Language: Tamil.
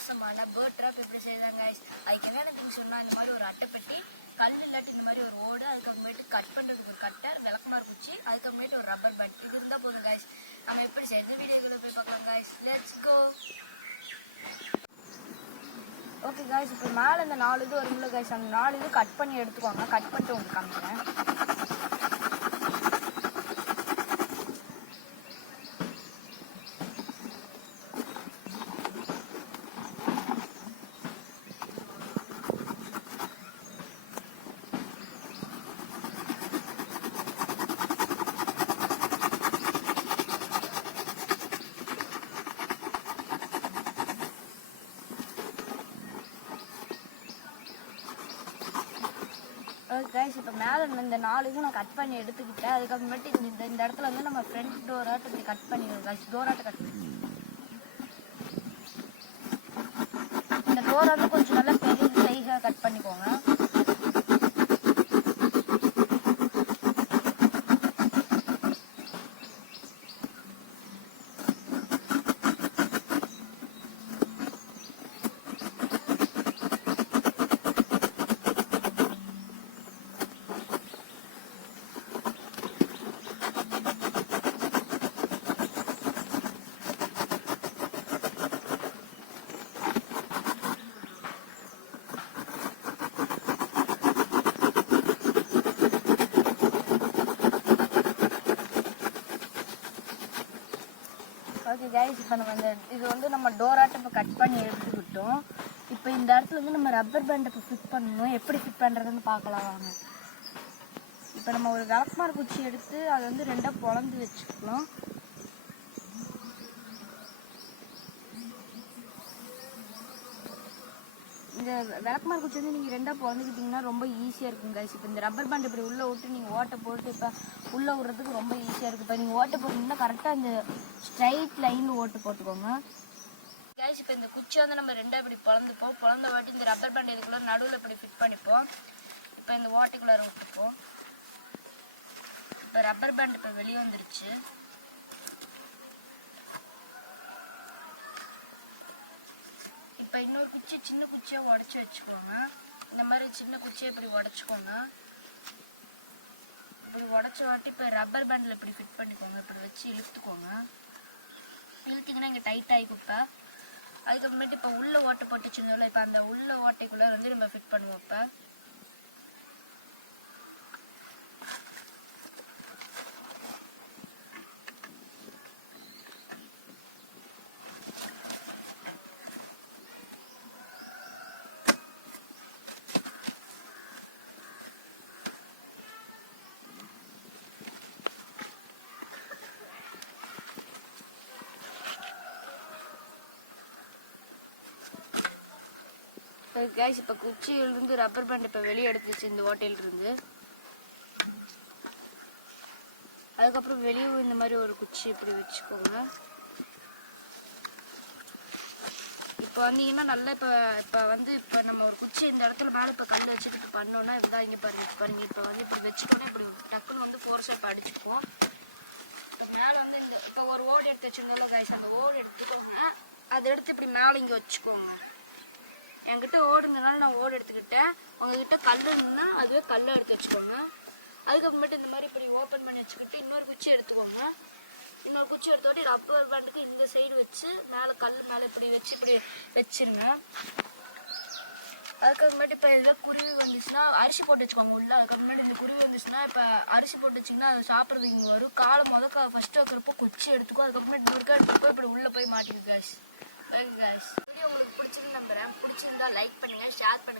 awesome-ஆன bird trap இப்படி செய்யலாம் guys. அதுக்கு என்னென்ன things சொன்னா இந்த மாதிரி ஒரு அட்டைப்பெட்டி, கல் இல்லாட்டி இந்த மாதிரி ஒரு ஓடு, அதுக்கப்புறமேட்டு கட் பண்ணுறதுக்கு ஒரு கட்டர், விளக்குமாறு குச்சி, அதுக்கப்புறமேட்டு ஒரு ரப்பர் பேண்ட். இது இருந்தால் போதும் guys. நம்ம எப்படி செய்யறது வீடியோக்குள்ள போய் பார்க்கலாம் guys. Let's go. Okay guys, இப்போ மேலே இந்த 4 இது வரும்ல guys, அந்த 4 இது கட் பண்ணி எடுத்துக்கோங்க. கட் பண்ணிட்டு உங்களுக்கு காமிக்கிறேன். கைஸ், இப்போ மேலே இந்த 4 இது நான் கட் பண்ணி எடுத்துக்கிட்டேன். அதுக்கப்புறமேட்டு இந்த இடத்துல வந்து நம்ம ஃப்ரண்ட் டோராட்டு இப்படி கட் பண்ணிடுவோம் கைஸ். டோராட்டு கட் பண்ணி இந்த டோர் வந்து கொஞ்சம் நல்லா பெரிய சைஸாக கட் பண்ணிக்கோங்க. ஓகே கைஸ், இப்போ நம்ம இது வந்து நம்ம டோராட்டை இப்போ கட் பண்ணி எடுத்துக்கிட்டோம். இப்போ இந்த இடத்துல வந்து நம்ம ரப்பர் பேண்டை இப்போ ஃபிட் பண்ணணும். எப்படி ஃபிட் பண்ணுறதுன்னு பார்க்கலாம் வாங்க. இப்போ நம்ம ஒரு விளக்குமாறு குச்சி எடுத்து அதை வந்து 2ஆக பொளந்து வச்சுக்கலாம். இந்த விளக்குமாறு குச்சி வந்து நீங்கள் 2ஆக பொளந்துக்கிட்டிங்கன்னா ரொம்ப ஈஸியாக இருக்கும் கைஸ். இப்போ இந்த ரப்பர் பேண்ட் இப்படி உள்ளே விட்டு நீங்கள் ஓட்டை போட்டு இப்போ உள்ளே விடுறதுக்கு ரொம்ப ஈஸியாக இருக்குது. இப்போ நீங்கள் ஓட்டை போட்டிங்கன்னா கரெக்டாக இந்த ஸ்ட்ரைட் லைனில் ஓட்டு போட்டுக்கோங்க கைஸ். இப்போ இந்த குச்சி வந்து நம்ம 2ஆக இப்படி பொளந்துப்போம். பொளந்த வாட்டி இந்த ரப்பர் பேண்ட் இதுக்குள்ளே நடுவில் இப்படி ஃபிட் பண்ணிப்போம். இப்போ இந்த ஓட்டைக்குள்ளார விட்டுப்போம். இப்போ ரப்பர் பேண்ட் இப்போ வெளியே வந்துருச்சு. இப்போ இன்னொரு குச்சி சின்ன குச்சியாக உடச்சி வச்சுக்கோங்க. இந்த மாதிரி சின்ன குச்சியை இப்படி உடச்சிக்கோங்க. இப்படி உடச்சி வாட்டி இப்போ ரப்பர் பேண்டில் இப்படி ஃபிட் பண்ணிக்கோங்க. இப்படி வச்சு இழுத்துக்கோங்க. இழுத்திங்கன்னா இங்கே டைட் ஆகி குப்பை. அதுக்கப்புறமேட்டு இப்போ உள்ள ஓட்டை போட்டுச்சுனால இப்போ அந்த உள்ள ஓட்டைக்குள்ளே வந்து நம்ம ஃபிட் பண்ணுவோம். இப்போ கைஸ், இப்போ குச்சியிலிருந்து ரப்பர் பேண்ட் இப்போ வெளியே எடுத்துச்சு இந்த ஓட்டையிலிருந்து. அதுக்கப்புறம் வெளியே இந்த மாதிரி ஒரு குச்சி இப்படி வச்சுக்கோங்க. இப்போ வந்தீங்கன்னா நல்லா இப்போ நம்ம ஒரு குச்சி இந்த இடத்துல மேலே இப்போ கல் வச்சுக்கிட்டு பண்ணோன்னா இதுதான் இங்கே பாருங்க. இப்போ வந்து இப்படி வச்சுட்டோன்னா இப்படி டக்குன்னு வந்து ஃபோர்ஸை இப்போ அடிச்சுக்குவோம். இப்போ மேலே வந்து இப்போ ஒரு ஓடு எடுத்து வச்சுருந்தாலும் கைஸ், அந்த ஓடு எடுத்துக்கோங்க. அதை எடுத்து இப்படி மேலே இங்கே வச்சுக்கோங்க. என்கிட்ட ஓடுங்கனால நான் ஓடு எடுத்துக்கிட்டேன். உங்ககிட்ட கல் இருந்துன்னா அதுவே கல்லை எடுத்து வச்சுக்கோங்க. அதுக்கப்புறமேட்டு இந்த மாதிரி இப்படி ஓப்பன் பண்ணி வச்சுக்கிட்டு இன்னொரு குச்சி எடுத்துக்கோங்க. இன்னொரு குச்சி எடுத்துக்கிட்டு ரப்பர் பேண்டுக்கு இந்த சைடு வச்சு மேலே கல் மேலே இப்படி வச்சு இப்படி வச்சிருங்க. அதுக்கப்புறமேட்டு இப்போ இதில் குருவி வந்துச்சுன்னா அரிசி போட்டு வச்சுக்கோங்க உள்ள. அதுக்கப்புறமேட்டு இந்த குருவி வந்துச்சுன்னா இப்போ அரிசி போட்டு வச்சிங்கன்னா அதை சாப்பிட்றதுக்கு இங்கே வரும். காலை ஃபஸ்ட்டு வைக்கிறப்போ குச்சி எடுத்துக்கோ. அதுக்கப்புறமேட்டு இன்னொருக்கா எடுத்துக்கோ. இப்படி உள்ளே போய் மாட்டிங்க கைஸ். வீடியோ உங்களுக்கு பிடிச்சிருந்து நம்புறேன். பிடிச்சிருந்தா லைக் பண்ணுங்க, ஷேர் பண்ணுங்க.